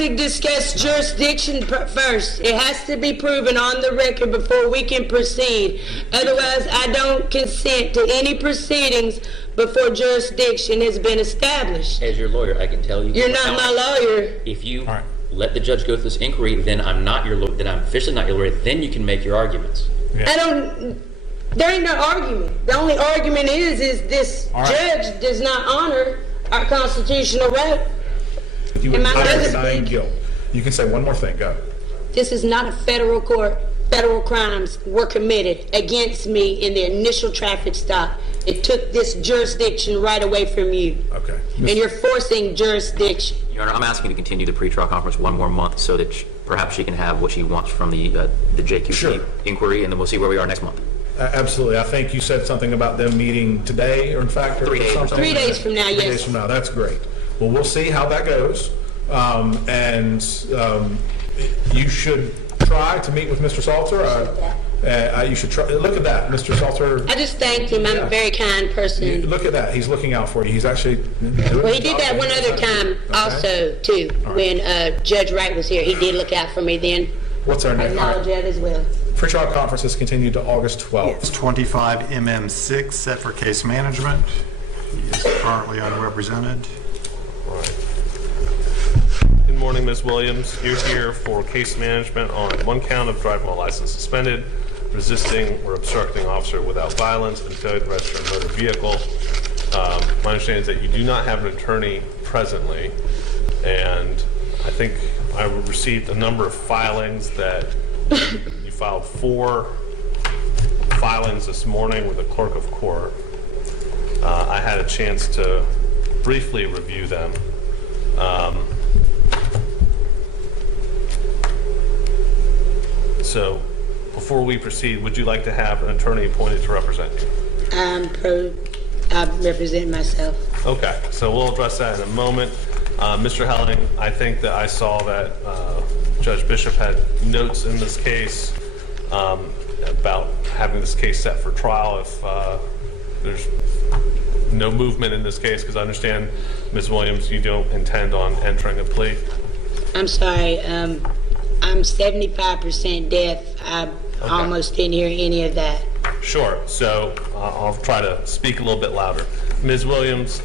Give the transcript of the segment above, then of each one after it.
to discuss jurisdiction first. It has to be proven on the record before we can proceed. Otherwise, I don't consent to any proceedings before jurisdiction has been established. As your lawyer, I can tell you. You're not my lawyer. If you let the judge go through this inquiry, then I'm not your lawyer. Then I'm officially not your lawyer. Then you can make your arguments. Yeah. There ain't no argument. The only argument is this judge does not honor our constitutional right. You would denying guilt. You can say one more thing. Go. This is not a federal court. Federal crimes were committed against me in the initial traffic stop. It took this jurisdiction right away from you. Okay. And you're forcing jurisdiction. Your Honor, I'm asking you to continue the pretrial conference one more month so that perhaps she can have what she wants from the JQC inquiry, and then we'll see where we are next month. Absolutely. I think you said something about them meeting today, or in fact, 3 days. 3 days from now, yes. 3 days from now. That's great. Well, we'll see how that goes. You should try to meet with Mr. Salter. You should try. Look at that, Mr. Salter. I just thanked him. I'm a very kind person. Look at that. He's looking out for you. He's actually doing Well, he did that one other time also, too, when Judge Wright was here. He did look out for me then. What's our name? I acknowledge that as well. Pretrial conference is continued to August 12th. It's 25 MM6 set for case management. He is currently unrepresented. Good morning, Ms. Williams. You're here for case management on one count of driving while license suspended, resisting or obstructing officer without violence, and failure to register a motor vehicle. My understanding is that you do not have an attorney presently, and I think I received a number of filings that you filed 4 filings this morning with the clerk of court. I had a chance to briefly review them. So, before we proceed, would you like to have an attorney appointed to represent you? I represent myself. Okay, so we'll address that in a moment. Mr. Helling, I think that I saw that Judge Bishop had notes in this case about having this case set for trial if there's no movement in this case, because I understand, Ms. Williams, you don't intend on entering a plea. I'm sorry. I'm 75% deaf. I almost didn't hear any of that. Sure. So I'll try to speak a little bit louder. Ms. Williams,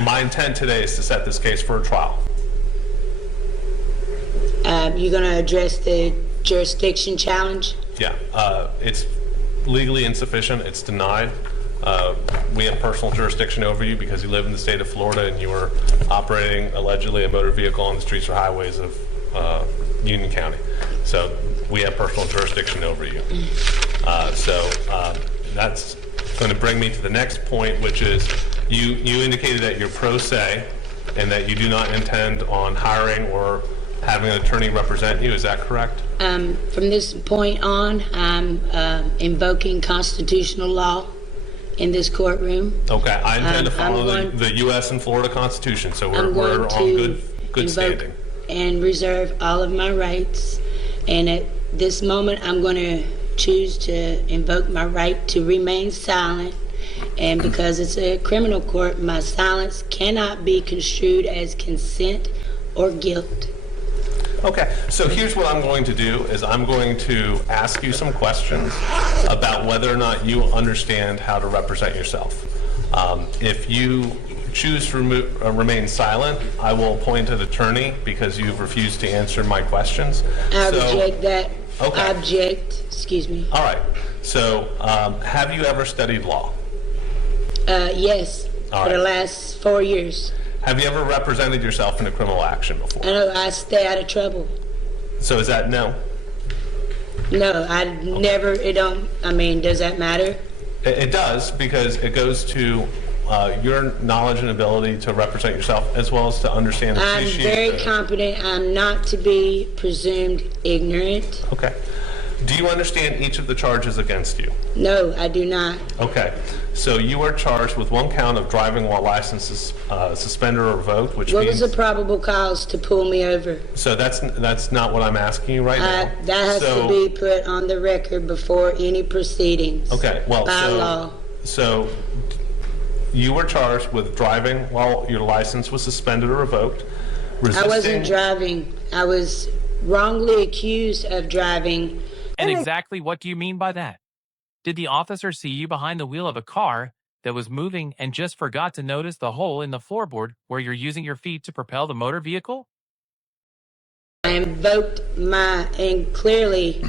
my intent today is to set this case for a trial. You're going to address the jurisdiction challenge? Yeah. It's legally insufficient. It's denied. We have personal jurisdiction over you because you live in the state of Florida and you were operating allegedly a motor vehicle on the streets or highways of Union County. So we have personal jurisdiction over you. That's going to bring me to the next point, which is you indicated that you're pro se and that you do not intend on hiring or having an attorney represent you. Is that correct? From this point on, I'm invoking constitutional law in this courtroom. Okay, I intend to follow the U.S. and Florida Constitution, so we're on good standing. And reserve all of my rights. And at this moment, I'm going to choose to invoke my right to remain silent. And because it's a criminal court, my silence cannot be construed as consent or guilt. Okay, so here's what I'm going to do is I'm going to ask you some questions about whether or not you understand how to represent yourself. If you choose to remain silent, I will appoint an attorney because you've refused to answer my questions. I object that. Okay. I object. Excuse me. All right. So have you ever studied law? Yes, for the last 4 years. Have you ever represented yourself in a criminal action before? I know, I stay out of trouble. So is that no? No, I never, does that matter? It does, because it goes to your knowledge and ability to represent yourself as well as to understand and appreciate. I'm very competent. I'm not to be presumed ignorant. Okay. Do you understand each of the charges against you? No, I do not. Okay. So you are charged with one count of driving while license is suspended or revoked, which means... What was the probable cause to pull me over? So that's not what I'm asking you right now. That has to be put on the record before any proceedings. Okay, well, by law. So you were charged with driving while your license was suspended or revoked, I wasn't driving. I was wrongly accused of driving. And exactly what do you mean by that? Did the officer see you behind the wheel of a car that was moving and just forgot to notice the hole in the floorboard where you're using your feet to propel the motor vehicle? I invoked and clearly,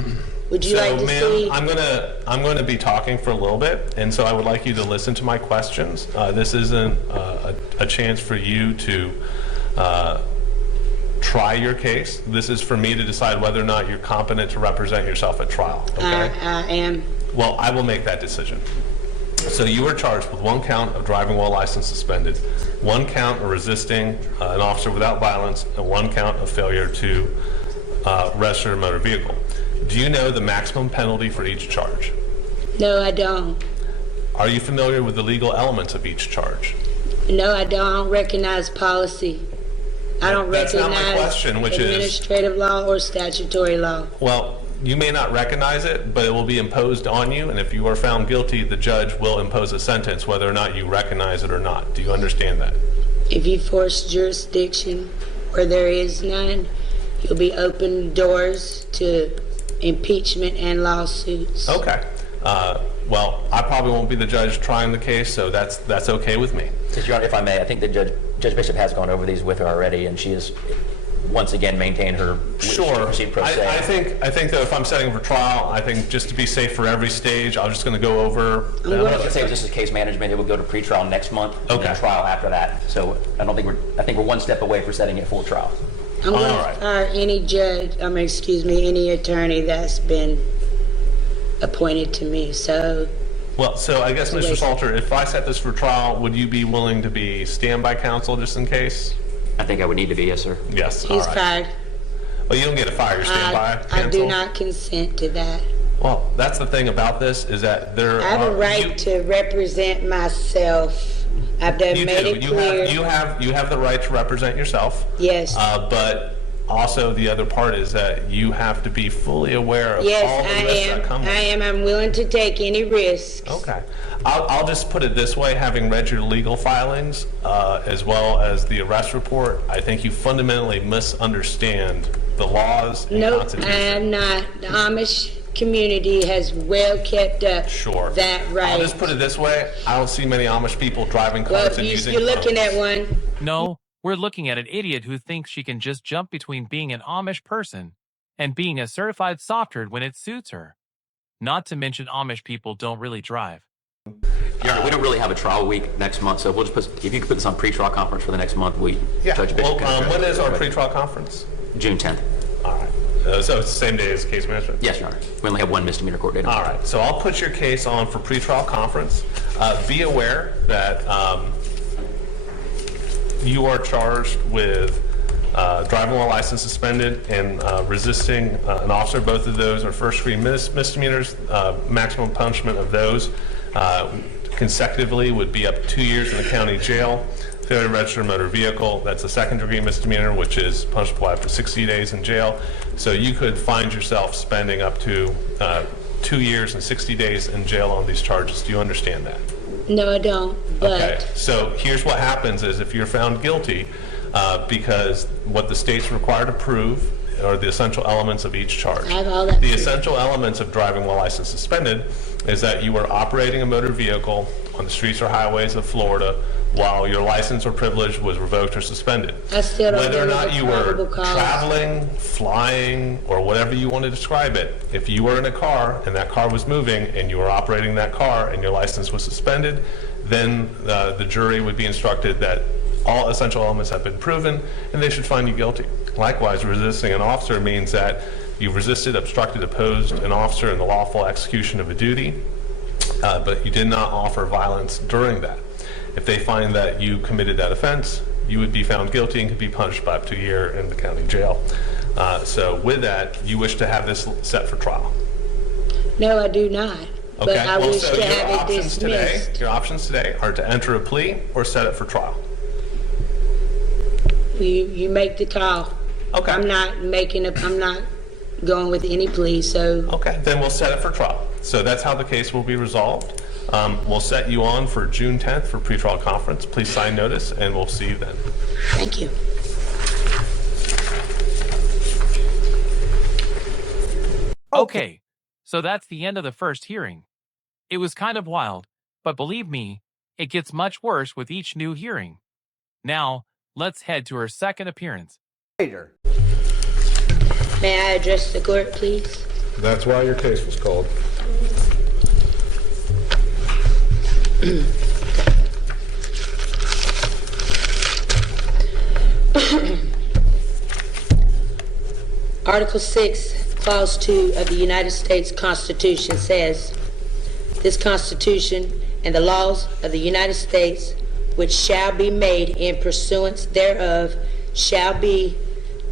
would you like to see? I'm gonna be talking for a little bit, and so I would like you to listen to my questions. This isn't a chance for you to try your case. This is for me to decide whether or not you're competent to represent yourself at trial. Okay? I am. Well, I will make that decision. So you are charged with 1 count of driving while license suspended, 1 count of resisting an officer without violence, and 1 count of failure to register a motor vehicle. Do you know the maximum penalty for each charge? No, I don't. Are you familiar with the legal elements of each charge? No, I don't recognize policy. I don't That's recognize not my question, which is... administrative law or statutory law. Well, you may not recognize it, but it will be imposed on you, and if you are found guilty, the judge will impose a sentence whether or not you recognize it or not. Do you understand that? If you force jurisdiction where there is none, you'll be open doors to impeachment and lawsuits. Okay. Well, I probably won't be the judge trying the case, so that's okay with me. Your Honor, if I may, I think that Judge Bishop has gone over these with her already, and she has once again maintained her Sure. proceed pro se. I think that if I'm setting for trial, I think just to be safe for every stage, I'm just going to go over. I was going to say this is case management. It will go to pretrial next month, and then trial after that. So I think we're 1 step away from setting it full trial. I'm going to fire any judge, any attorney that's been appointed to me. So I guess, Mr. Salter, if I set this for trial, would you be willing to be standby counsel just in case? I think I would need to be, yes, sir. Yes. He's fired. Well, you don't get a fire, you're standby counsel. I do not consent to that. Well, that's the thing about this is that I have a right to represent myself. I've made it clear. You have the right to represent yourself. Yes. But also the other part is that you have to be fully aware of all the risks that come with it. I am. I'm willing to take any risks. Okay. I'll just put it this way, having read your legal filings as well as the arrest report, I think you fundamentally misunderstand the laws and Constitution. I am not. The Amish community has well kept up that right. I'll just put it this way, I don't see many Amish people driving cars and using phones. You're looking at one. No, we're looking at an idiot who thinks she can just jump between being an Amish person and being a certified software when it suits her. Not to mention Amish people don't really drive. Your Honor, we don't really have a trial week next month, so we'll just if you could put this on pretrial conference for the next month, Judge Bishop can when is our pretrial conference? June 10th. All right. So it's the same day as case management? Yes, Your Honor. We only have 1 misdemeanor court date. All right. So I'll put your case on for pretrial conference. Be aware that you are charged with driving while license suspended and resisting an officer. Both of those are first-degree misdemeanors. Maximum punishment of those consecutively would be up to 2 years in the county jail. Failure to register a motor vehicle, that's a second-degree misdemeanor, which is punishable up to 60 days in jail. So you could find yourself spending up to 2 years and 60 days in jail on these charges. Do you understand that? No, I don't. But okay. So here's what happens is if you're found guilty, because what the state's required to prove are the essential elements of each charge. I have all that. The essential elements of driving while license suspended is that you were operating a motor vehicle on the streets or highways of Florida while your license or privilege was revoked or suspended. I still don't Whether or know not the you were probable cause. traveling, flying, or whatever you want to describe it, if you were in a car and that car was moving and you were operating that car and your license was suspended, then the jury would be instructed that all essential elements have been proven and they should find you guilty. Likewise, resisting an officer means that you resisted, obstructed, opposed an officer in the lawful execution of a duty, but you did not offer violence during that. If they find that you committed that offense, you would be found guilty and could be punished by up to a year in the county jail. So with that, you wish to have this set for trial? No, I do not. Okay. But I wish to have it dismissed. Your options today are to enter a plea or set it for trial. You make the call. Okay. I'm not going with any plea, so. Okay, then we'll set it for trial. So that's how the case will be resolved. We'll set you on for June 10th for pretrial conference. Please sign notice and we'll see you then. Thank you. Okay, so that's the end of the first hearing. It was kind of wild, but believe me, it gets much worse with each new hearing. Now, let's head to her second appearance. May I address the court, please? That's why your case was called. Article 6, Clause 2 of the United States Constitution says, "This Constitution and the laws of the United States, which shall be made in pursuance thereof, shall be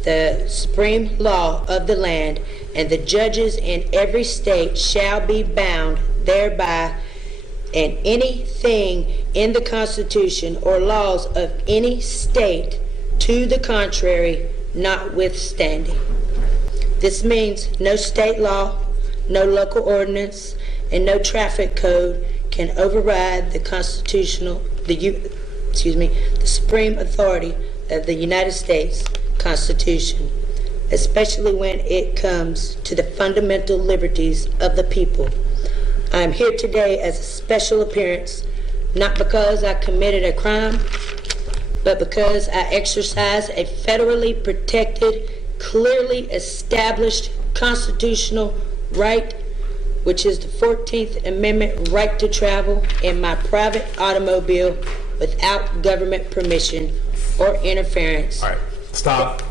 the supreme law of the land, and the judges in every state shall be bound thereby, and anything in the Constitution or laws of any state to the contrary notwithstanding." This means no state law, no local ordinance, and no traffic code can override the the supreme authority of the United States Constitution, especially when it comes to the fundamental liberties of the people. I am here today as a special appearance, not because I committed a crime, but because I exercise a federally protected, clearly established constitutional right, which is the 14th Amendment right to travel in my private automobile without government permission or interference. All right, stop.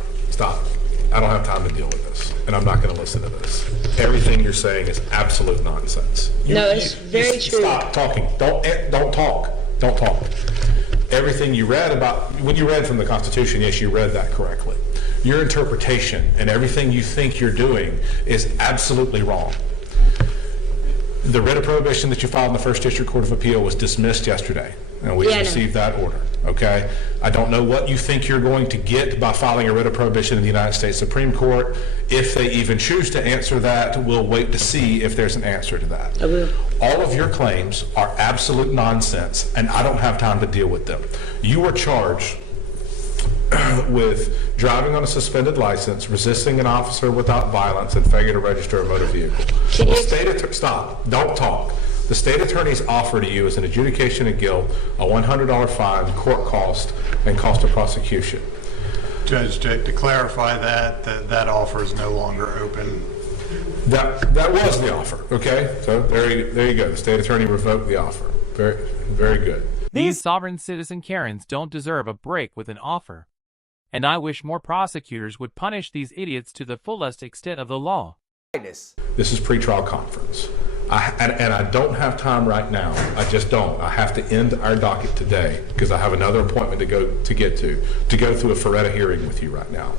I don't have time to deal with this, and I'm not going to listen to this. Everything you're saying is absolute nonsense. It's very true. Stop talking. Don't talk. Everything you read when you read from the Constitution, yes, you read that correctly. Your interpretation and everything you think you're doing is absolutely wrong. The writ of prohibition that you filed in the First District Court of Appeal was dismissed yesterday, and we received that order, okay? I don't know what you think you're going to get by filing a writ of prohibition in the United States Supreme Court. If they even choose to answer that, we'll wait to see if there's an answer to that. I will. All of your claims are absolute nonsense, and I don't have time to deal with them. You were charged with driving on a suspended license, resisting an officer without violence, and failure to register a motor vehicle. Stop. Don't talk. The state attorneys offer to you as an adjudication of guilt a $100 fine, court cost, and cost of prosecution. Judge, to clarify that offer is no longer open. That was the offer, okay? So there you go. The state attorney revoked the offer. Very, very good. These sovereign citizen Karens don't deserve a break with an offer. And I wish more prosecutors would punish these idiots to the fullest extent of the law. This is pretrial conference. And I don't have time right now. I just don't. I have to end our docket today because I have another appointment to go through a Feretta hearing with you right now.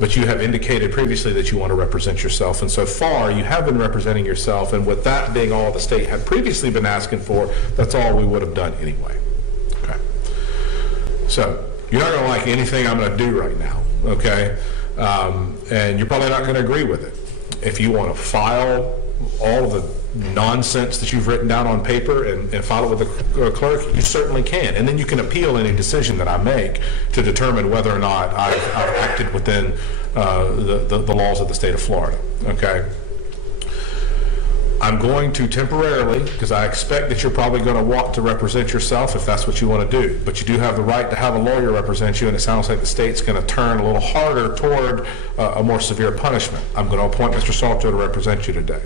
But you have indicated previously that you want to represent yourself, and so far you have been representing yourself, and with that being all the state had previously been asking for, that's all we would have done anyway. Okay. So you're not going to like anything I'm going to do right now, okay? And you're probably not going to agree with it. If you want to file all of the nonsense that you've written down on paper and file it with the clerk, you certainly can. And then you can appeal any decision that I make to determine whether or not I've acted within the laws of the state of Florida, okay? I'm going to temporarily, because I expect that you're probably going to want to represent yourself if that's what you want to do, but you do have the right to have a lawyer represent you, and it sounds like the state's going to turn a little harder toward a more severe punishment. I'm going to appoint Mr. Salter to represent you today.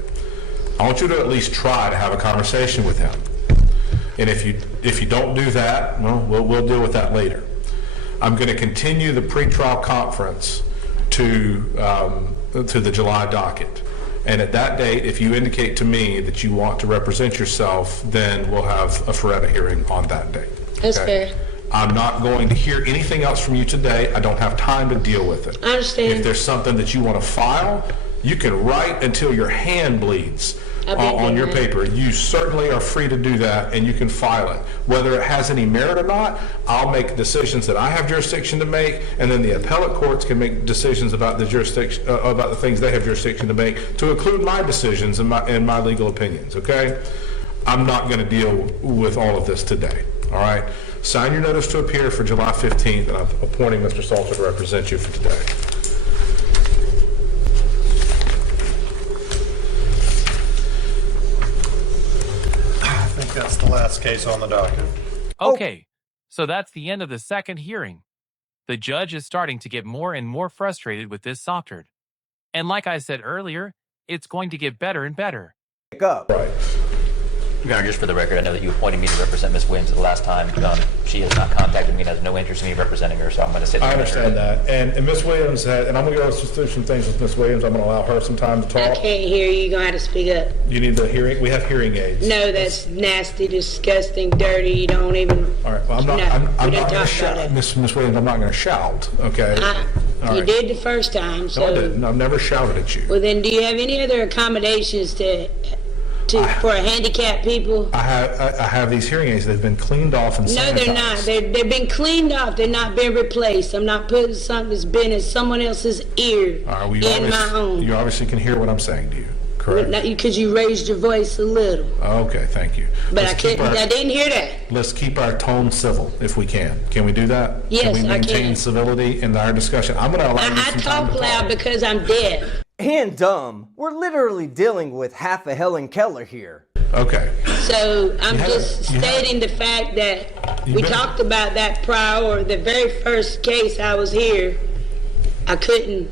I want you to at least try to have a conversation with him. And if you don't do that, well, we'll deal with that later. I'm going to continue the pretrial conference to the July docket. And at that date, if you indicate to me that you want to represent yourself, then we'll have a Feretta hearing on that date. That's fair. I'm not going to hear anything else from you today. I don't have time to deal with it. I understand. If there's something that you want to file, you can write until your hand bleeds on your paper. You certainly are free to do that, and you can file it. Whether it has any merit or not, I'll make decisions that I have jurisdiction to make, and then the appellate courts can make decisions about the jurisdiction, about the things they have jurisdiction to make, to include my decisions and my legal opinions, okay? I'm not going to deal with all of this today, all right? Sign your notice to appear for July 15th, and I'm appointing Mr. Salter to represent you for today. Last case on the docket. Okay, so that's the end of the second hearing. The judge is starting to get more and more frustrated with this Softard. And like I said earlier, it's going to get better and better. Up. Right. Your Honor, just for the record, I know that you appointed me to represent Ms. Williams the last time. She has not contacted me and has no interest in me representing her, so I'm going to sit I there. understand that. And Ms. Williams had, and I'm going to go through some things with Ms. Williams. I'm going to allow her some time to I talk. can't hear you. You're going to have to speak up. You need the hearing, we have hearing aids. No, that's nasty, disgusting, dirty. You don't even. All right, well, I'm not, No, I'm we not don't going to talk shout, about it. Ms. Williams, I'm not going to shout, okay? All You right. did the first time, No, I so. didn't. I've never shouted at you. Well, then, do you have any other accommodations for handicapped people? I have these hearing aids. They've been cleaned off and sanitized. No, they're not. They've been cleaned off. They're not been replaced. I'm not putting something that's been in someone else's ear All right, well, in my own. you obviously can hear what I'm saying to you, correct? Because you raised your voice a little. Okay, thank you. But Let's keep I didn't hear that. Let's keep our tone civil if we can. Can we do that? Yes, Can we I maintain can. civility in our discussion? I'm going to allow you I some time talk to loud talk. because I'm deaf. And dumb. We're literally dealing with half a Helen Keller here. Okay. So I'm You just haven't- stating the fact that You've we been- talked about that prior, or the very first case I was here, I couldn't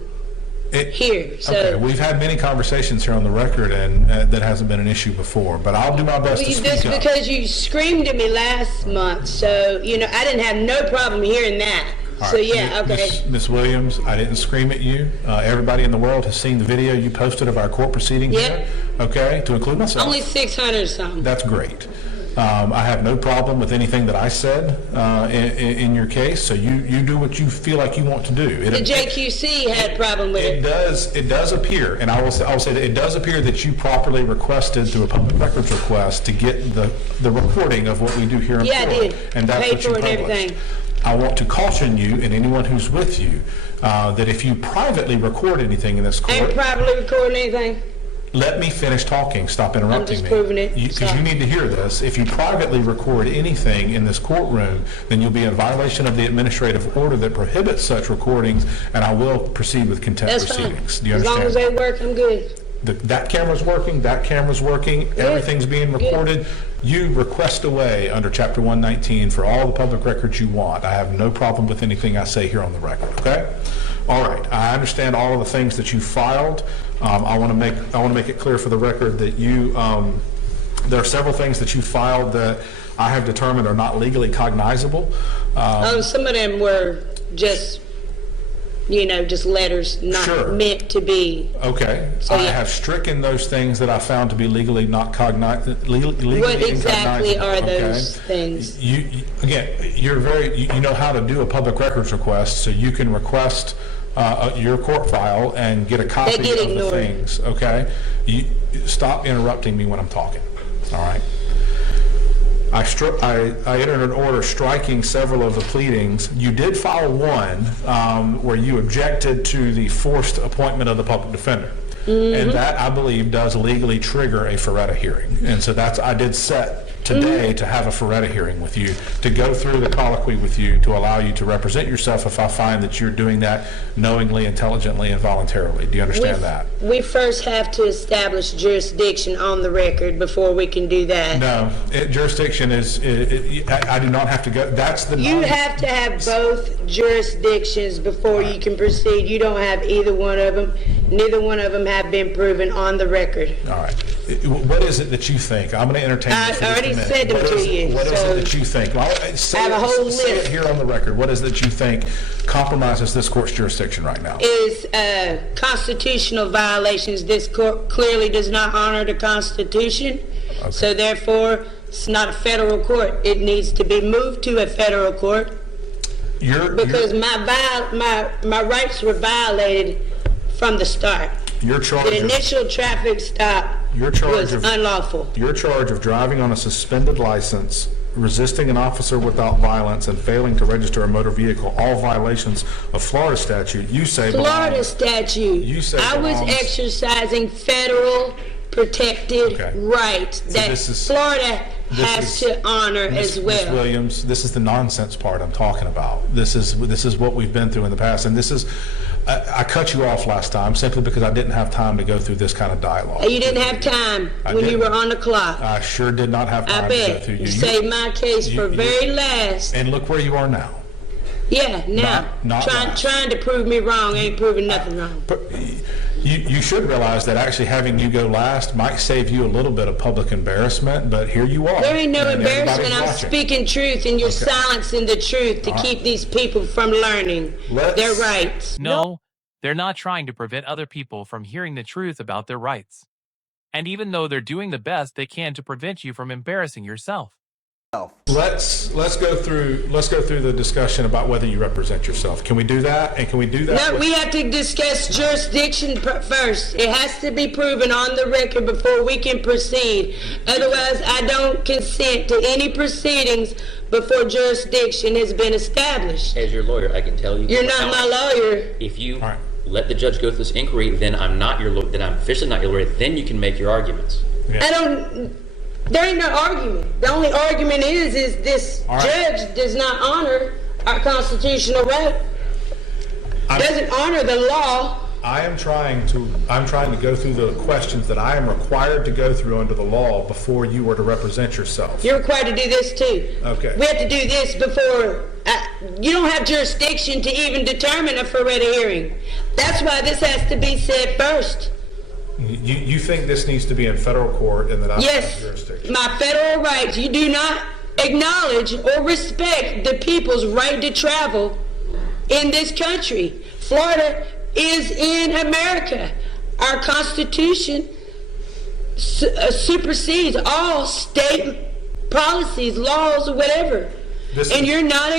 hear. So Okay, we've had many conversations here on the record, and that hasn't been an issue before, but I'll do my best to that's speak up. because you screamed at me last month, so I didn't have no problem hearing that. All So right, yeah, okay. Ms. Williams, I didn't scream at you. Everybody in the world has seen the video you posted of our court proceeding Yep. here, okay, to include myself. Only 600 something. That's great. I have no problem with anything that I said in your case, so you do what you feel like you want to do. The JQC had a problem with It it. does appear, and I will say that it does appear that you properly requested through a public records request to get the recording of what we do here in Yeah, I court. did. And that's Paid what you for it and published. everything. I want to caution you and anyone who's with you that if you privately record anything in this I ain't court, probably recording anything. let me finish talking. Stop interrupting just me. proving it. Because Sorry. you need to hear this. If you privately record anything in this courtroom, then you'll be in violation of the administrative order that prohibits such recordings, and I will proceed with contempt That's fine. proceedings. Do you As long as understand? they work, I'm good. That camera's working, that camera's working, everything's being recorded. You request away under Chapter 119 for all the public records you want. I have no problem with anything I say here on the record, okay? All right, I understand all of the things that you filed. I want to make it clear for the record that there are several things that you filed that I have determined are not legally cognizable. Some of them were just, just letters not Sure. meant to be. Okay, So, I yeah. have stricken those things that I found to be legally not legally What exactly incognizable, are okay? those things? Again, you know how to do a public records request, so you can request your court file and get a copy get of the ignored. things, okay? You stop interrupting me when I'm talking, all right? I entered an order striking several of the pleadings. You did file one where you objected to the forced appointment of the public defender. And that, I believe, does legally trigger a Ferretta hearing. And so I did set today to have a Ferretta hearing with you, to go through the colloquy with you, to allow you to represent yourself if I find that you're doing that knowingly, intelligently, and voluntarily. Do you understand that? We first have to establish jurisdiction on the record before we can do that. No, jurisdiction is, I do not have to go, that's the. You have to have both jurisdictions before you can proceed. You don't have either one of them. Neither one of them have been proven on the record. All right. What is it that you think? I'm going to entertain I this for just a already minute. said them What to is- you, What is so- it that you think? Well, say I have a it- whole say it list. here on the record. What is it that you think compromises this court's jurisdiction right now? Is constitutional violations. This court clearly does not honor the Constitution, so therefore it's not a federal court. It needs to be moved to a federal court because my rights were violated from the start. Your charge The of, initial traffic stop Your charge was of- unlawful. your charge of driving on a suspended license, resisting an officer without violence, and failing to register a motor vehicle, all violations of Florida statute, you say Florida belong- statute. You say I was belongs- exercising federal protected Okay. rights that this is- Florida this has is- to honor as Ms. well. Williams, this is the nonsense part I'm talking about. This is what we've been through in the past, and this is, I cut you off last time simply because I didn't have time to go through this kind of dialogue. You didn't have time when you were on the clock. I sure did not have time I to go bet. through You saved my case for very last. And look where you are now. Yeah, now. Not trying to prove me wrong ain't proving nothing wrong. But you should realize that actually having you go last might save you a little bit of public embarrassment, but here you are. There ain't no and embarrassment. I'm watching. speaking truth, and you're silencing the truth to keep these people from learning their rights. No, they're not trying to prevent other people from hearing the truth about their rights. And even though they're doing the best they can to prevent you from embarrassing yourself. Let's go through the discussion about whether you represent yourself. Can we do that? And can we do that? No, we have to discuss jurisdiction first. It has to be proven on the record before we can proceed. Otherwise, I don't consent to any proceedings before jurisdiction has been established. As your lawyer, I can tell you. You're not my lawyer. If you let the judge go through this inquiry, then I'm not your lawyer. Then I'm officially not your lawyer. Then you can make your arguments. Yeah. There ain't no argument. The only argument is this judge does not honor our constitutional right. Doesn't honor the law. I'm trying to go through the questions that I am required to go through under the law before you were to represent yourself. You're required to do this too. Okay. We have to do this before. You don't have jurisdiction to even determine a Feretta hearing. That's why this has to be said first. You think this needs to be in federal court and that I have jurisdiction? My federal rights. You do not acknowledge or respect the people's right to travel in this country. Florida is in America. Our Constitution supersedes all state policies, laws, or whatever. And you're not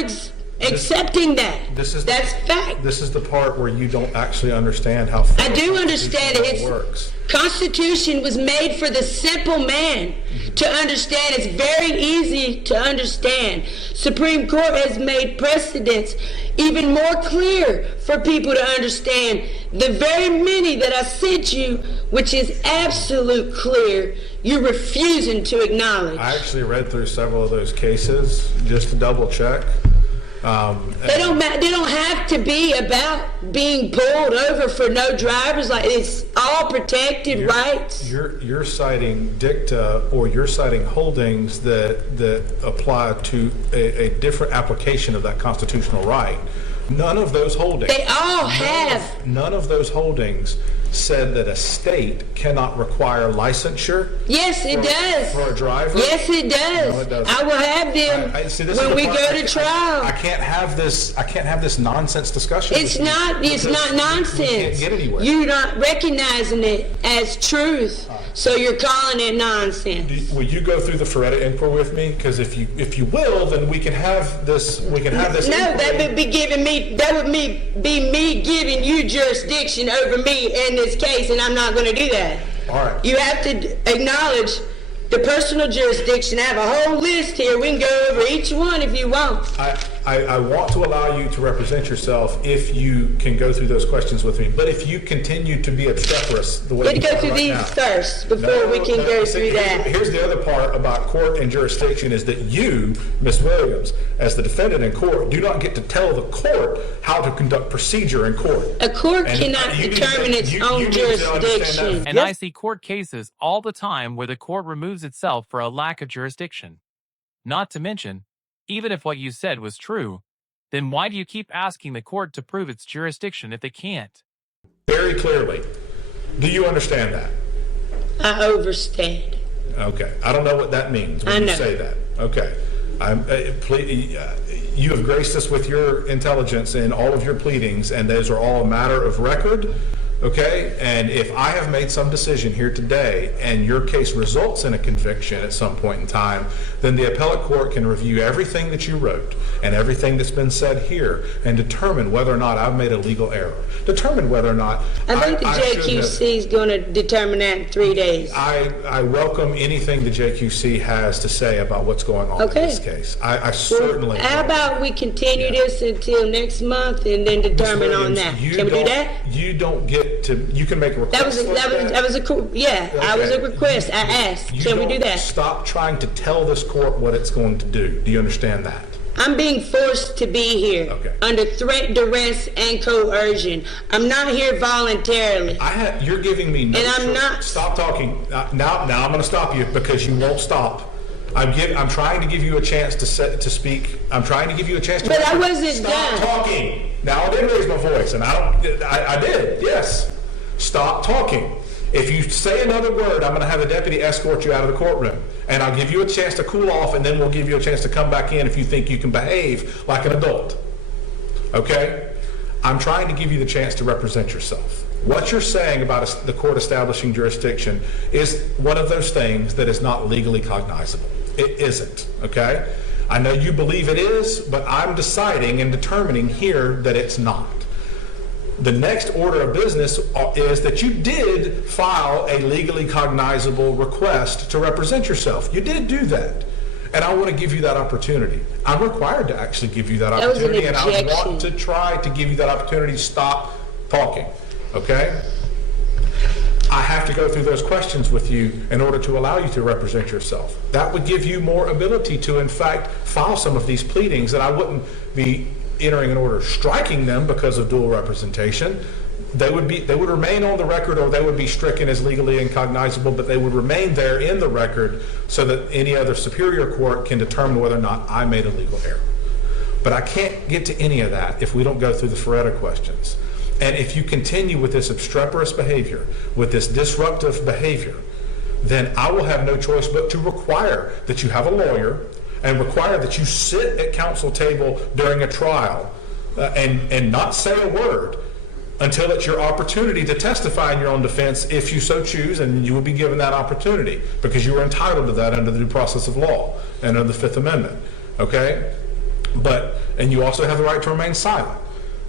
accepting that. That's fact. This is the part where you don't actually understand how I do understand it. Works. Constitution was made for the simple man to understand. It's very easy to understand. Supreme Court has made precedents even more clear for people to understand. The very many that I sent you, which is absolute clear, you're refusing to acknowledge. I actually read through several of those cases just to double check. They don't have to be about being pulled over for no drivers. Like, it's all protected rights. You're citing dicta, or you're citing holdings that apply to a different application of that constitutional right. None of those holdings. They all have. None of those holdings said that a state cannot require licensure. Yes, it does. For a driver? Yes, it does. No, it doesn't. I will have them when we go to trial. I can't have this nonsense discussion. It's not nonsense. We can't get anywhere. You're not recognizing it as truth, so you're calling it nonsense. Will you go through the Feretta inquiry with me? Because if you will, then we can have this. No, that would be me giving you jurisdiction over me in this case, and I'm not going to do that. All right. You have to acknowledge the personal jurisdiction. I have a whole list here. We can go over each one if you want. I want to allow you to represent yourself if you can go through those questions with me. But if you continue to be obstreperous the way you go through these first before we can go through that. Here's the other part about court and jurisdiction is that you, Ms. Williams, as the defendant in court, do not get to tell the court how to conduct procedure in court. A court cannot determine its own jurisdiction. And I see court cases all the time where the court removes itself for a lack of jurisdiction. Not to mention, even if what you said was true, then why do you keep asking the court to prove its jurisdiction if they can't? Very clearly. Do you understand that? I overstand. Okay. I don't know what that means when you say that. Okay. You have graced us with your intelligence in all of your pleadings, and those are all a matter of record. Okay, and if I have made some decision here today and your case results in a conviction at some point in time, then the appellate court can review everything that you wrote and everything that's been said here and determine whether or not I've made a legal error. Determine whether or not I think the JQC is going to determine that in 3 days. I welcome anything the JQC has to say about what's going on in this case. I certainly. How about we continue this until next month and then determine on that? Can we do that? You don't get to. You can make a request. That was a request. I asked. Can we do that? Stop trying to tell this court what it's going to do. Do you understand that? I'm being forced to be here under threat, duress, and coercion. I'm not here voluntarily. You're giving me no And I'm choice. not. Stop talking. Now I'm going to stop you because you won't stop. I'm trying to give you a chance to speak. I'm trying to give you a chance to. But I wasn't Stop done. talking. Now I did raise my voice, and I did. Yes. Stop talking. If you say another word, I'm going to have a deputy escort you out of the courtroom. And I'll give you a chance to cool off, and then we'll give you a chance to come back in if you think you can behave like an adult. Okay? I'm trying to give you the chance to represent yourself. What you're saying about the court establishing jurisdiction is one of those things that is not legally cognizable. It isn't. Okay? I know you believe it is, but I'm deciding and determining here that it's not. The next order of business is that you did file a legally cognizable request to represent yourself. You did do that. And I want to give you that opportunity. I'm required to actually give you that opportunity, and I want to try to give you that opportunity to stop talking. Okay? I have to go through those questions with you in order to allow you to represent yourself. That would give you more ability to, in fact, file some of these pleadings, and I wouldn't be entering an order striking them because of dual representation. They would remain on the record, or they would be stricken as legally incognizable, but they would remain there in the record so that any other superior court can determine whether or not I made a legal error. But I can't get to any of that if we don't go through the Feretta questions. And if you continue with this obstreperous behavior, with this disruptive behavior, then I will have no choice but to require that you have a lawyer and require that you sit at counsel table during a trial and not say a word until it's your opportunity to testify in your own defense if you so choose, and you will be given that opportunity because you are entitled to that under the due process of law and under the Fifth Amendment. Okay? And you also have the right to remain silent.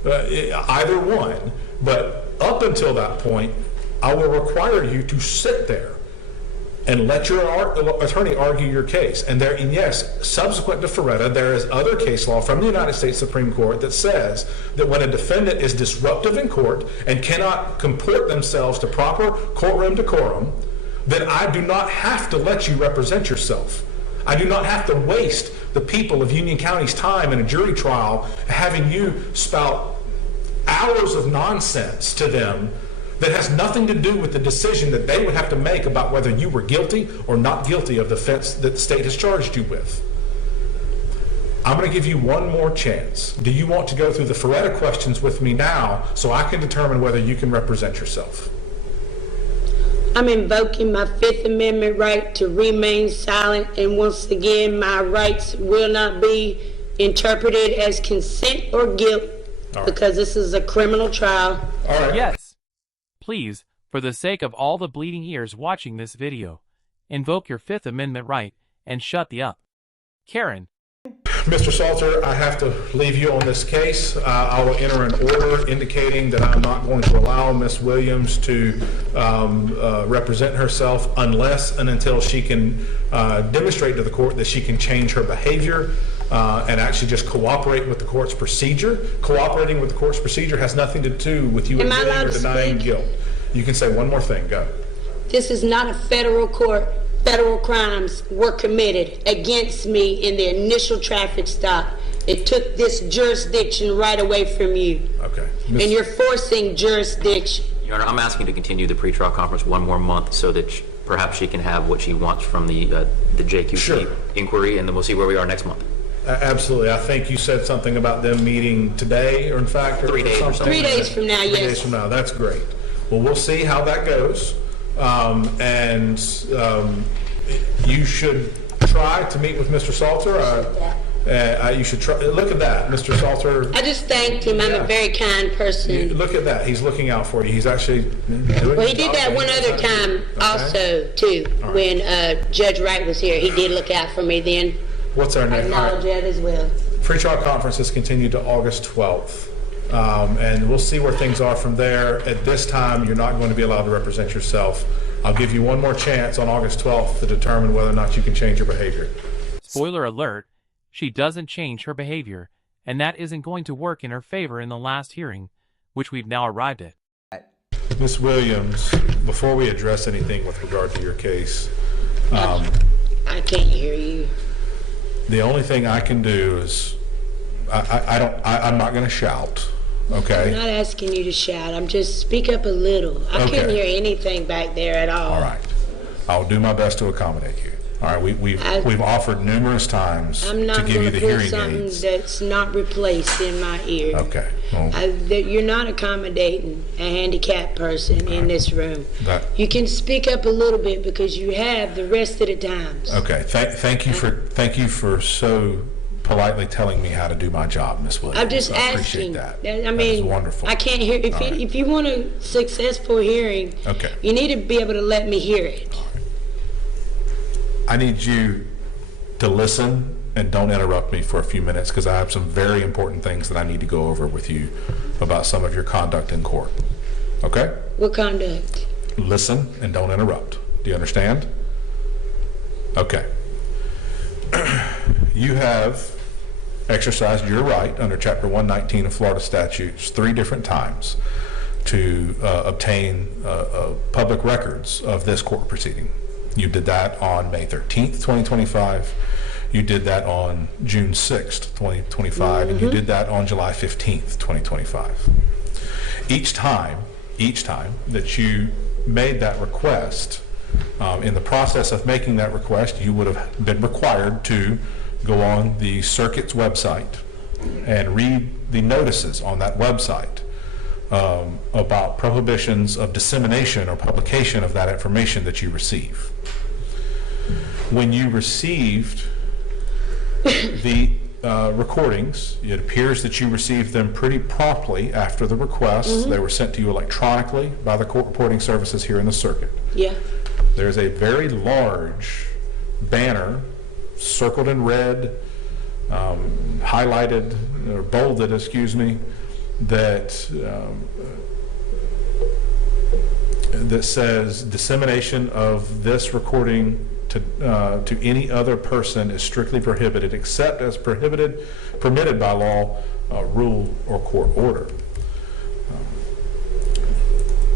Either one. But up until that point, I will require you to sit there and let your attorney argue your case. And yes, subsequent to Feretta, there is other case law from the United States Supreme Court that says that when a defendant is disruptive in court and cannot comport themselves to proper courtroom decorum, then I do not have to let you represent yourself. I do not have to waste the people of Union County's time in a jury trial having you spout hours of nonsense to them that has nothing to do with the decision that they would have to make about whether you were guilty or not guilty of the offense that the state has charged you with. I'm going to give you one more chance. Do you want to go through the Feretta questions with me now so I can determine whether you can represent yourself? I'm invoking my Fifth Amendment right to remain silent, and once again, my rights will not be interpreted as consent or guilt because this is a criminal trial. All right. Yes. Please, for the sake of all the bleeding ears watching this video, invoke your Fifth Amendment right and shut the up. Karen. Mr. Salter, I have to leave you on this case. I will enter an order indicating that I'm not going to allow Ms. Williams to represent herself unless and until she can demonstrate to the court that she can change her behavior and actually just cooperate with the court's procedure. Cooperating with the court's procedure has nothing to do with you admitting or denying guilt. You can say one more thing. Go. This is not a federal court. Federal crimes were committed against me in the initial traffic stop. It took this jurisdiction right away from you. Okay. And you're forcing jurisdiction. Your Honor, I'm asking to continue the pretrial conference one more month so that perhaps she can have what she wants from the JQC inquiry, and then we'll see where we are next month. Absolutely. I think you said something about them meeting today, or in fact, 3 days or something. 3 days from now, 3 yes. days from now. That's great. Well, we'll see how that goes. You should try to meet with Mr. Salter. You should try. Look at that, Mr. Salter. I just thanked him. I'm a very kind person. Look at that. He's looking out for you. He's actually doing Well, he did that one other time also, too. Right. When Judge Wright was here, he did look out for me then. What's our I name? acknowledge that as well. Pretrial conference has continued to August 12th. And we'll see where things are from there. At this time, you're not going to be allowed to represent yourself. I'll give you one more chance on August 12th to determine whether or not you can change your behavior. Spoiler alert, she doesn't change her behavior, and that isn't going to work in her favor in the last hearing, which we've now arrived at. Ms. Williams, before we address anything with regard to your case, I can't hear you. the only thing I can do is I'm not going to shout, I'm okay? not asking you to shout. I'm just speak up a little. I couldn't Okay. hear anything back there at all. All right. I'll do my best to accommodate you. All right, we've offered numerous times I'm to not give you going to the put hearing something aids. that's not replaced in my ear. Okay. Well, That you're not accommodating a handicapped person in this room. That- You can speak up a little bit because you have the rest of the times. okay. Thank you for so politely telling me how to do my job, Ms. Williams. I'm just I asking. appreciate that. I That mean, is wonderful. I can't hear. All right. If you want a successful hearing, Okay. you need to be able to let me hear it. I need you to listen and don't interrupt me for a few minutes because I have some very important things that I need to go over with you about some of your conduct in court. Okay? What conduct? Listen and don't interrupt. Do you understand? Okay. You have exercised your right under Chapter 119 of Florida statutes 3 different times to obtain public records of this court proceeding. You did that on May 13th, 2025. You did that on June 6th, 2025, and you did that on July 15th, 2025. Each time that you made that request, in the process of making that request, you would have been required to go on the circuit's website and read the notices on that website about prohibitions of dissemination or publication of that information that you receive. When you received the recordings, it appears that you received them pretty promptly after the request. They were sent to you electronically by the court reporting services here in the circuit. Yeah. There's a very large banner circled in red, highlighted or bolded, that that says dissemination of this recording to any other person is strictly prohibited except as permitted by law, rule, or court order.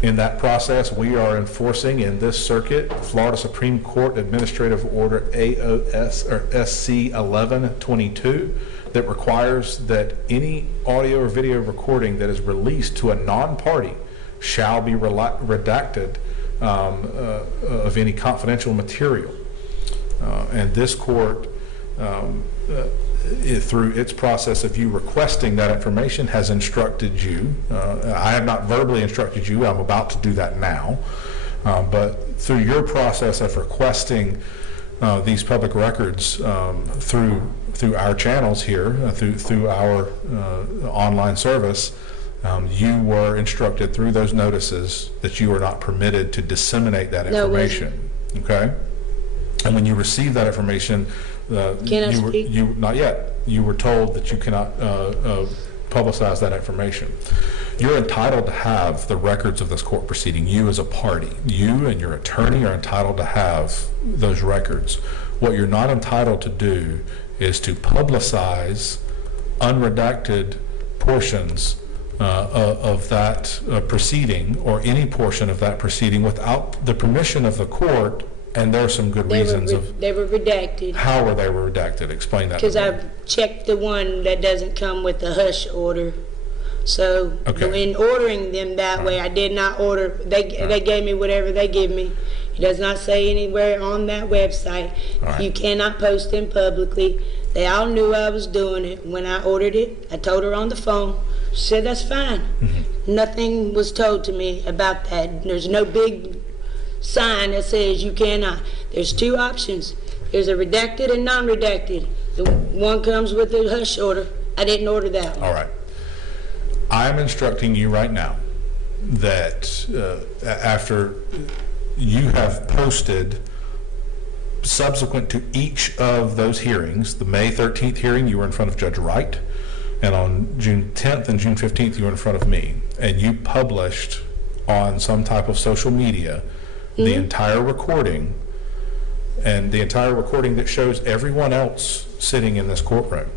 In that process, we are enforcing in this circuit Florida Supreme Court Administrative Order AOS or SC 1122 that requires that any audio or video recording that is released to a non-party shall be redacted of any confidential material. And this court, through its process of you requesting that information, has instructed you. I have not verbally instructed you. I'm about to do that now. But through your process of requesting these public records through our channels here, through our online service, you were instructed through those notices that you are not permitted to disseminate that information. Okay? And when you receive that information, not yet. You were told that you cannot publicize that information. You're entitled to have the records of this court proceeding. You as a party, you and your attorney are entitled to have those records. What you're not entitled to do is to publicize unredacted portions of that proceeding or any portion of that proceeding without the permission of the court. And there are some good reasons They were redacted. How were they redacted? Explain that. Because I've checked the one that doesn't come with the hush order. So in ordering them that way, I did not order. They gave me whatever they give me. It does not say anywhere on that website. You cannot post them publicly. They all knew I was doing it. When I ordered it, I told her on the phone. She said, that's fine. Nothing was told to me about that. There's no big sign that says you cannot. There's 2 options. There's a redacted and non-redacted. The one comes with a hush order. I didn't order that one. All right. I'm instructing you right now that after you have posted subsequent to each of those hearings, the May 13th hearing, you were in front of Judge Wright, and on June 10th and June 15th, you were in front of me, and you published on some type of social media the entire recording, and the entire recording that shows everyone else sitting in this courtroom.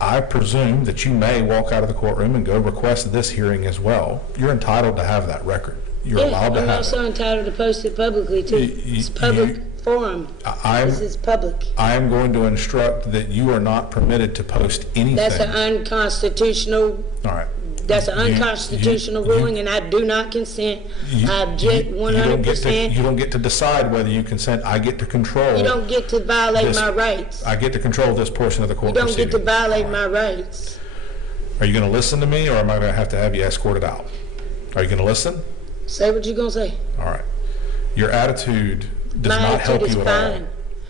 I presume that you may walk out of the courtroom and go request this hearing as well. You're entitled to have that record. You're allowed to have it. I'm also entitled to post it publicly too. It's public forum. This is public. I am going to instruct that you are not permitted to post anything. That's an unconstitutional. All right. That's an unconstitutional ruling, and I do not consent. I object 100%. You don't get to decide whether you consent. I get to control. You don't get to violate my rights. I get to control this portion of the court You don't proceeding. get to violate my rights. Are you going to listen to me, or am I going to have you escorted out? Are you going to listen? Say what you're going to say. All right. Your attitude does not help you at all.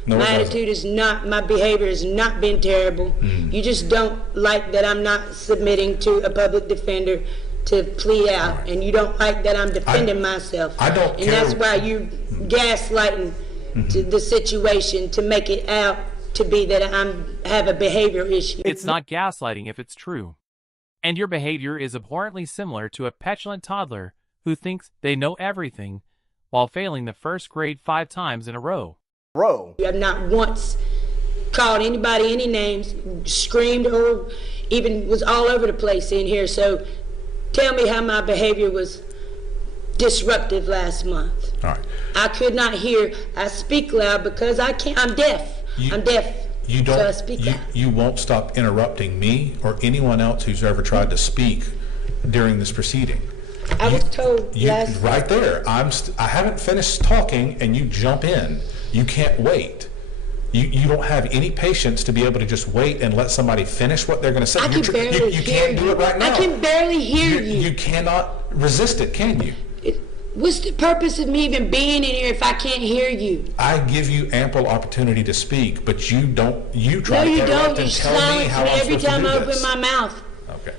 No, my it doesn't. attitude is not, my behavior has not been terrible. You just don't like that I'm not submitting to a public defender to plea out, Right. and you don't like that I'm defending myself. I don't and care. that's why you gaslighting to the situation to make it out to be that have a behavior issue. It's not gaslighting if it's true. And your behavior is abhorrently similar to a petulant toddler who thinks they know everything while failing the first grade 5 times in a row. You have not once called anybody any names, screamed, or even was all over the place in here. So tell me how my behavior was disruptive last month. All right. I could not hear. I speak loud because I can't. I'm deaf. I'm deaf. You don't. So I speak loud. You won't stop interrupting me or anyone else who's ever tried to speak during this proceeding. I was told last. Right there. I haven't finished talking, and you jump in. You can't wait. You don't have any patience to be able to just wait and let somebody finish what they're going to say. I can barely you hear can't do it right now. I can barely hear you. You cannot resist it, can you? What's the purpose of me even being in here if I can't hear you? I give you ample opportunity to speak, but you don't. You try No, to you interrupt don't. and You tell me silence how me I'm every supposed to time do I open this. my mouth. Okay.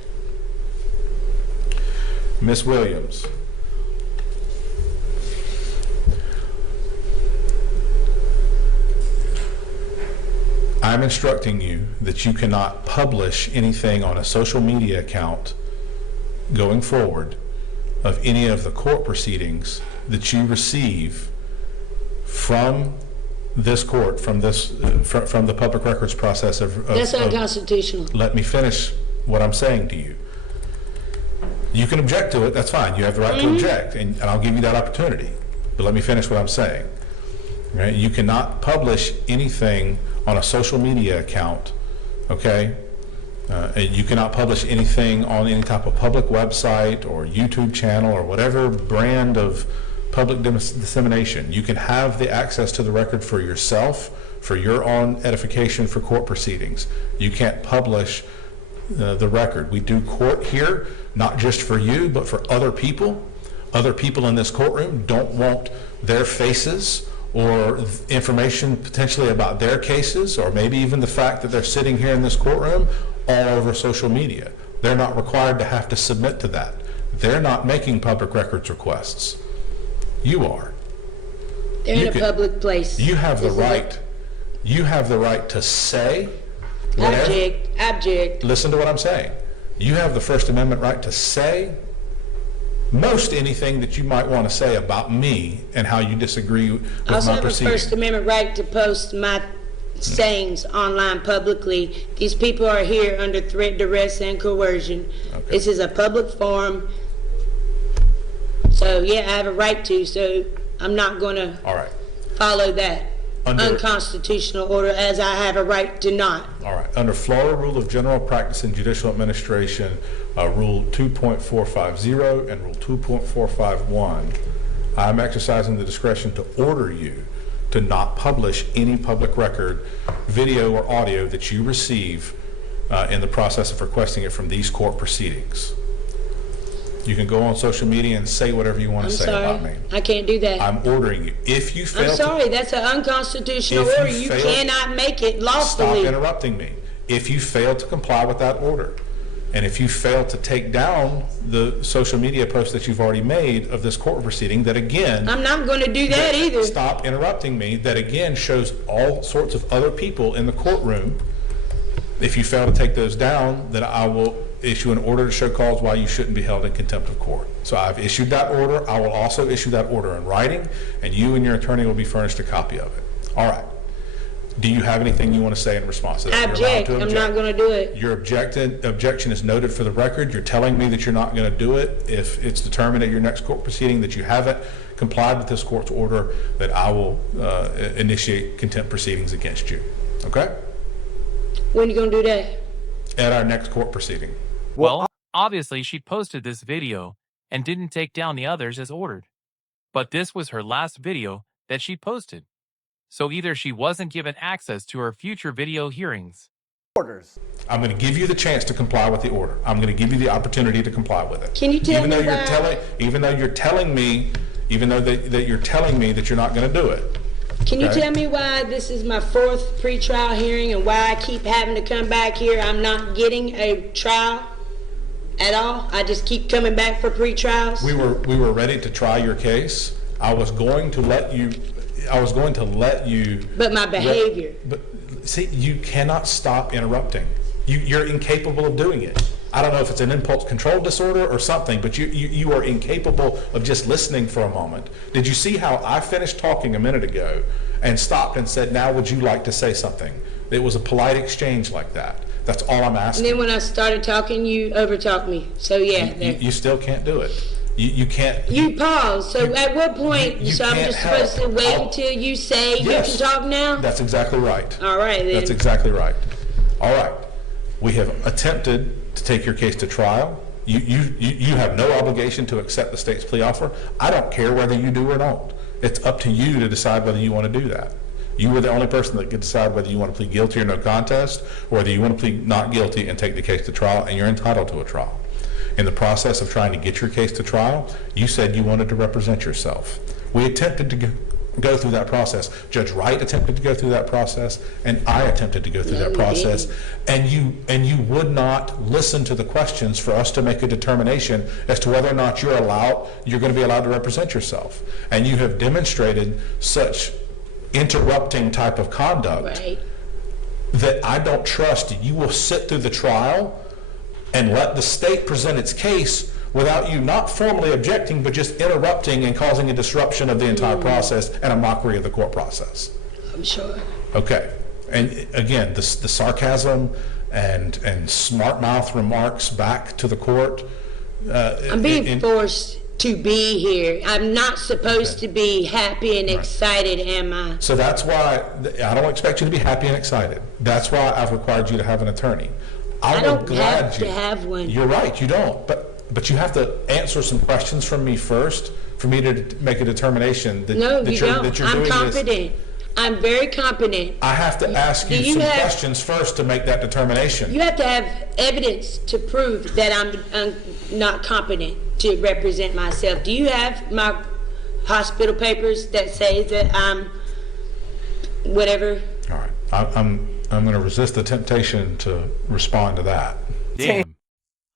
Miss Williams. I'm instructing you that you cannot publish anything on a social media account going forward of any of the court proceedings that you receive from this court, from the public records process of That's unconstitutional. let me finish what I'm saying to you. You can object to it, that's fine. You have the right to object, and I'll give you that opportunity. But let me finish what I'm saying. Right? You cannot publish anything on a social media account, okay? And you cannot publish anything on any type of public website or YouTube channel or whatever brand of public dissemination. You can have the access to the record for yourself, for your own edification for court proceedings. You can't publish the record. We do court here, not just for you, but for other people. Other people in this courtroom don't want their faces or information potentially about their cases, or maybe even the fact that they're sitting here in this courtroom all over social media. They're not required to have to submit to that. They're not making public records requests. You are. They're in a public place. You have the right. You have the right to say whatever. Object. Listen to what I'm saying. You have the First Amendment right to say most anything that you might want to say about me and how you disagree with I also my have a proceeding. First Amendment right to post my sayings online publicly. These people are here under threat, duress, and coercion. Okay. This is a public forum. So, yeah, I have a right to, so I'm not going to All right. follow that Under- unconstitutional order as I have a right to not. All right. Under Florida Rule of General Practice in Judicial Administration, Rule 2.450 and Rule 2.451, I'm exercising the discretion to order you to not publish any public record, video or audio that you receive in the process of requesting it from these court proceedings. You can go on social media and say whatever you want to say about me. I can't do that. I'm ordering you. If you fail I'm sorry, that's an unconstitutional If you order. You fail- cannot make it stop lawfully. interrupting me. If you fail to comply with that order, and if you fail to take down the social media post that you've already made of this court proceeding, that again, I'm not going to do that either. stop interrupting me, that again shows all sorts of other people in the courtroom. If you fail to take those down, then I will issue an order to show cause why you shouldn't be held in contempt of court. So I've issued that order. I will also issue that order in writing, and you and your attorney will be furnished a copy of it. All right. Do you have anything you want to say in response to that? I You're allowed object. to I'm not going to do it. Your objection is noted for the record. You're telling me that you're not going to do it if it's determined at your next court proceeding that you haven't complied with this court's order, that I will initiate contempt proceedings against you. Okay? When you going to do that? At our next court proceeding. Well, obviously she posted this video and didn't take down the others as ordered. But this was her last video that she posted. So either she wasn't given access to her future video hearings. Orders. I'm going to give you the chance to comply with the order. I'm going to give you the opportunity to comply with it. Can you tell me why? Even though you're telling me that you're not going to do it. Can you Okay. tell me why this is my 4th pretrial hearing and why I keep having to come back here? I'm not getting a trial at all. I just keep coming back for pretrials. We were ready to try your case. I was going to let you. But my behavior. But see, you cannot stop interrupting. You're incapable of doing it. I don't know if it's an impulse control disorder or something, but you are incapable of just listening for a moment. Did you see how I finished talking a minute ago and stopped and said, now would you like to say something? It was a polite exchange like that. That's all I'm asking. And then when I started talking, you overtalked me. So yeah, You still can't do it. You can't. You pause. So at what point? you So I'm can't just supposed to help. wait until you say Yes. you can talk now? That's exactly right. All right then. That's exactly right. All right. We have attempted to take your case to trial. You have no obligation to accept the state's plea offer. I don't care whether you do or don't. It's up to you to decide whether you want to do that. You are the only person that can decide whether you want to plead guilty or no contest, or whether you want to plead not guilty and take the case to trial, and you're entitled to a trial. In the process of trying to get your case to trial, you said you wanted to represent yourself. We attempted to go through that process. Judge Wright attempted to go through that process, and I attempted to go through that process. And you would not listen to the questions for us to make a determination as to whether or not you're going to be allowed to represent yourself. And you have demonstrated such interrupting type of conduct Right. that I don't trust you will sit through the trial and let the state present its case without you not formally objecting, but just interrupting and causing a disruption of the entire process and a mockery of the court process. I'm sure. Okay. And again, the sarcasm and smart mouth remarks back to the court. I'm being forced to be here. I'm not supposed to be happy and excited, am I? So that's why I don't expect you to be happy and excited. That's why I've required you to have an attorney. I don't have to have one. You're right, you don't. But you have to answer some questions from me first for me to make a determination that, No, that you you're, don't. that you're I'm doing competent. this. I'm very competent. I have to ask Do you you some have- questions first to make that determination. You have to have evidence to prove that I'm not competent to represent myself. Do you have my hospital papers that say that I'm whatever? All right. I'm going to resist the temptation to respond to that. Damn.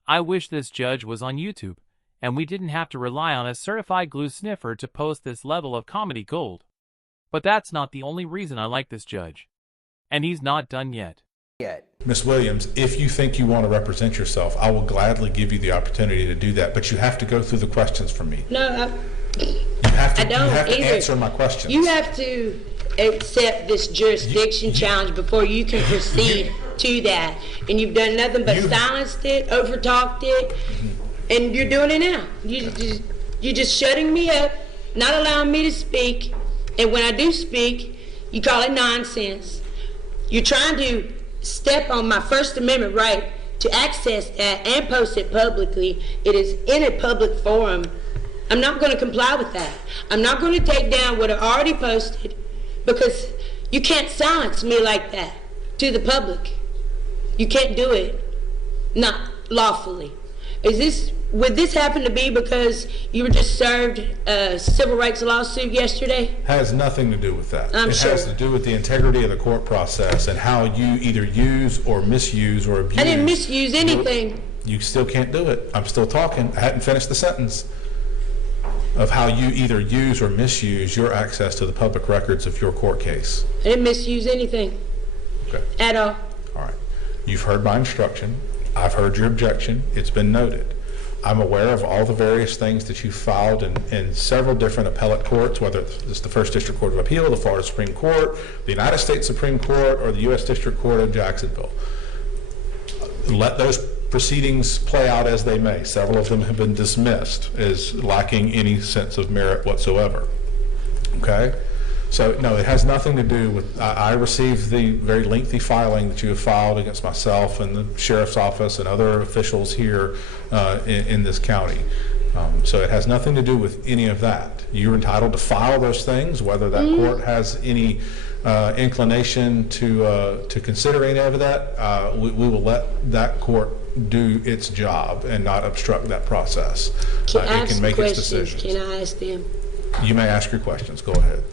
I wish this judge was on YouTube, and we didn't have to rely on a certified glue sniffer to post this level of comedy gold. But that's not the only reason I like this judge. And he's not done yet. Ms. Williams, if you think you want to represent yourself, I will gladly give you the opportunity to do that, but you have to go through the questions for me. No, You have to, I don't you have to either. answer my questions. You have to accept this jurisdiction challenge before you can proceed to that. And you've done nothing but silenced it, overtalked it, and you're doing it now. You're just shutting me up, not allowing me to speak, and when I do speak, you call it nonsense. You're trying to step on my First Amendment right to access that and post it publicly. It is in a public forum. I'm not going to comply with that. I'm not going to take down what I already posted because you can't silence me like that to the public. You can't do it, not lawfully. Would this happen to be because you were just served a civil rights lawsuit yesterday? Has nothing to do with that. I'm It sure. has to do with the integrity of the court process and how you either use or misuse or abuse. I didn't misuse anything. You still can't do it. I'm still talking. I hadn't finished the sentence. Of how you either use or misuse your access to the public records of your court case. I didn't misuse anything Okay. at all. All right. You've heard my instruction. I've heard your objection. It's been noted. I'm aware of all the various things that you filed in several different appellate courts, whether it's the First District Court of Appeal, the Florida Supreme Court, the United States Supreme Court, or the U.S. District Court of Jacksonville. Let those proceedings play out as they may. Several of them have been dismissed as lacking any sense of merit whatsoever. Okay? So, no, it has nothing to do with, I received the very lengthy filing that you have filed against myself and the sheriff's office and other officials here in this county. So it has nothing to do with any of that. You're entitled to file those things, whether that court has any inclination to consider any of that. We will let that court do its job and not obstruct that process. It can make its decisions. Can I ask them? You may ask your questions. Go ahead.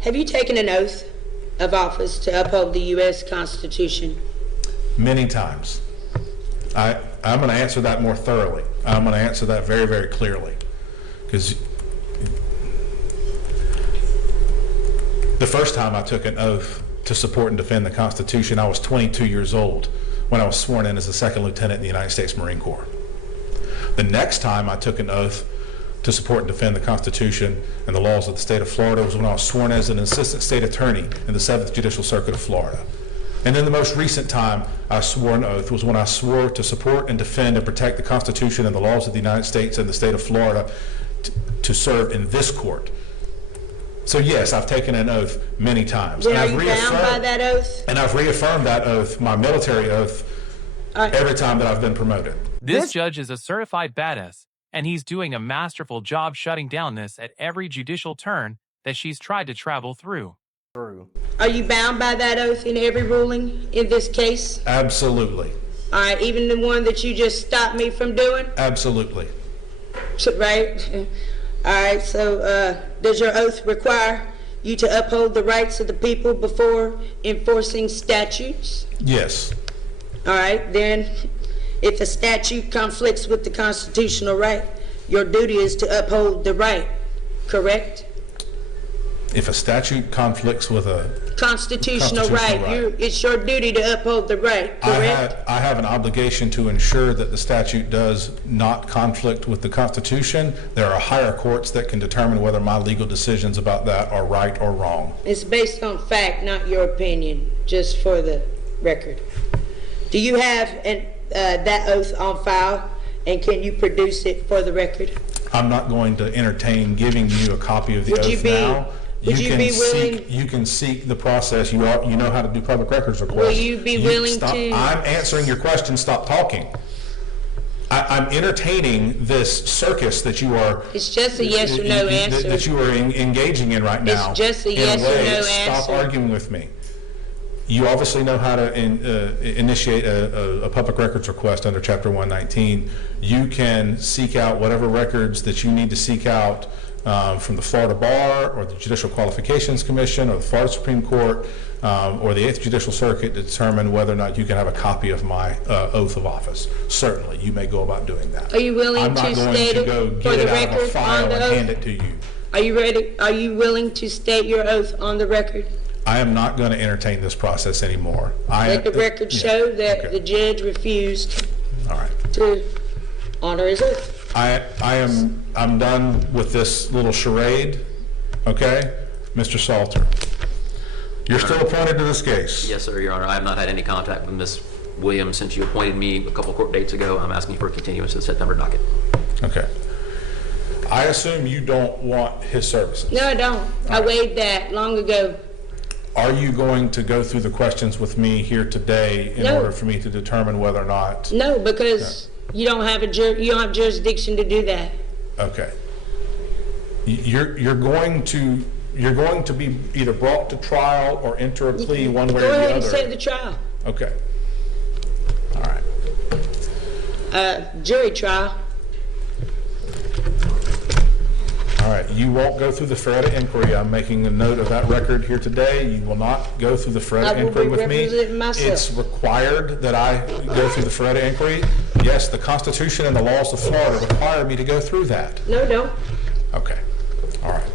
Have you taken an oath of office to uphold the U.S. Constitution? Many times. I'm going to answer that more thoroughly. I'm going to answer that very, very clearly. Because the first time I took an oath to support and defend the Constitution, I was 22 years old when I was sworn in as a second lieutenant in the United States Marine Corps. The next time I took an oath to support and defend the Constitution and the laws of the state of Florida was when I was sworn as an assistant state attorney in the 7th Judicial Circuit of Florida. And then the most recent time I swore an oath was when I swore to support and defend and protect the Constitution and the laws of the United States and the state of Florida to serve in this court. So yes, I've taken an oath many times. Then are you bound by that oath? And I've reaffirmed that oath, my military oath, every time that I've been promoted. This judge is a certified badass, and he's doing a masterful job shutting down this at every judicial turn that she's tried to travel through. Are you bound by that oath in every ruling in this case? Absolutely. All right, even the one that you just stopped me from doing? Absolutely. Right. All right, so does your oath require you to uphold the rights of the people before enforcing statutes? Yes. All right, then if a statute conflicts with the constitutional right, your duty is to uphold the right, correct? If a statute conflicts with a constitutional right, it's your duty to uphold the right, correct? I have an obligation to ensure that the statute does not conflict with the Constitution. There are higher courts that can determine whether my legal decisions about that are right or wrong. It's based on fact, not your opinion, just for the record. Do you have that oath on file, and can you produce it for the record? I'm not going to entertain giving you a copy of the oath now. Would you be willing? You can seek the process. You know how to do public records requests. Will you be willing to? I'm answering your question. Stop talking. I'm entertaining this circus that you are. It's just a yes or no answer. That you are engaging in right now. It's just a yes or no answer. Stop arguing with me. You obviously know how to initiate a public records request under Chapter 119. You can seek out whatever records that you need to seek out from the Florida Bar or the Judicial Qualifications Commission or the Florida Supreme Court or the 8th Judicial Circuit to determine whether or not you can have a copy of my oath of office. Certainly, you may go about doing that. Are you willing to state it for the record on the oath? And hand it to you. Are you ready? Are you willing to state your oath on the record? I am not going to entertain this process anymore. Let the record show that the judge refused to honor his oath. I'm done with this little charade. Okay, Mr. Salter, you're still appointed to this case. Yes, sir, Your Honor. I have not had any contact with Ms. Williams since you appointed me a couple court dates ago. I'm asking for a continuance to the September docket. Okay. I assume you don't want his services. No, I don't. I waived that long ago. Are you going to go through the questions with me here today in order for me to determine whether or not? No, because you don't have jurisdiction to do that. Okay. You're going to be either brought to trial or enter a plea one way or the other. Go ahead and set the trial. Okay. All right. Jury trial. All right, you won't go through the Feretta inquiry. I'm making a note of that record here today. You will not go through the Feretta inquiry with me. It's required that I go through the Feretta inquiry. Yes, the Constitution and the laws of Florida require me to go through that. No, don't. Okay. All right.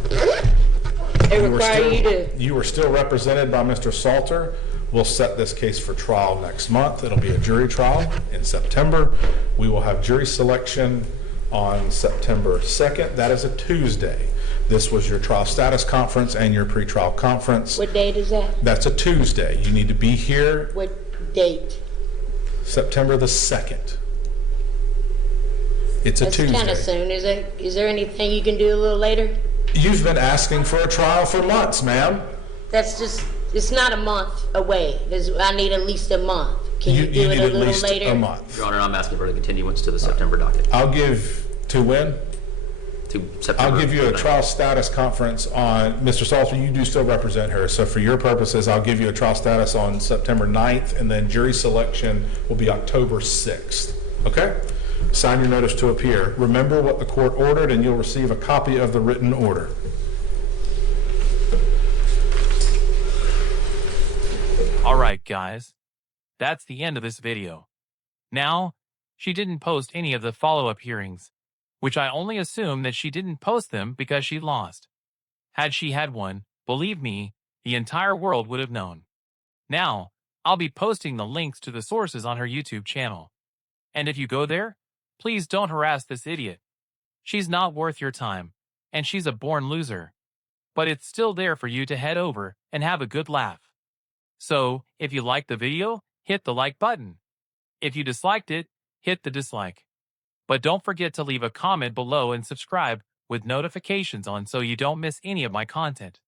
They require you to. You were still represented by Mr. Salter. We'll set this case for trial next month. It'll be a jury trial in September. We will have jury selection on September 2nd. That is a Tuesday. This was your trial status conference and your pretrial conference. What date is that? That's a Tuesday. You need to be here What date? September the 2nd. It's a That's Tuesday. kind of soon. Is there anything you can do a little later? You've been asking for a trial for months, ma'am. That's just, it's not a month away. I need at least a month. Can you do need it a at little least later? a month. Your Honor, I'm asking for the continuance to the September docket, I'll give, to when? to September. I'll give you a 9th. trial status conference on, Mr. Salter, you do still represent her, so for your purposes, I'll give you a trial status on September 9th, and then jury selection will be October 6th, okay? Sign your notice to appear. Remember what the court ordered, and you'll receive a copy of the written order. All right, guys. That's the end of this video. Now, she didn't post any of the follow-up hearings, which I only assume that she didn't post them because she lost. Had she had one, believe me, the entire world would have known. Now, I'll be posting the links to the sources on her YouTube channel. And if you go there, please don't harass this idiot. She's not worth your time, and she's a born loser. But it's still there for you to head over and have a good laugh. So, if you liked the video, hit the like button. If you disliked it, hit the dislike. But don't forget to leave a comment below and subscribe with notifications on so you don't miss any of my content.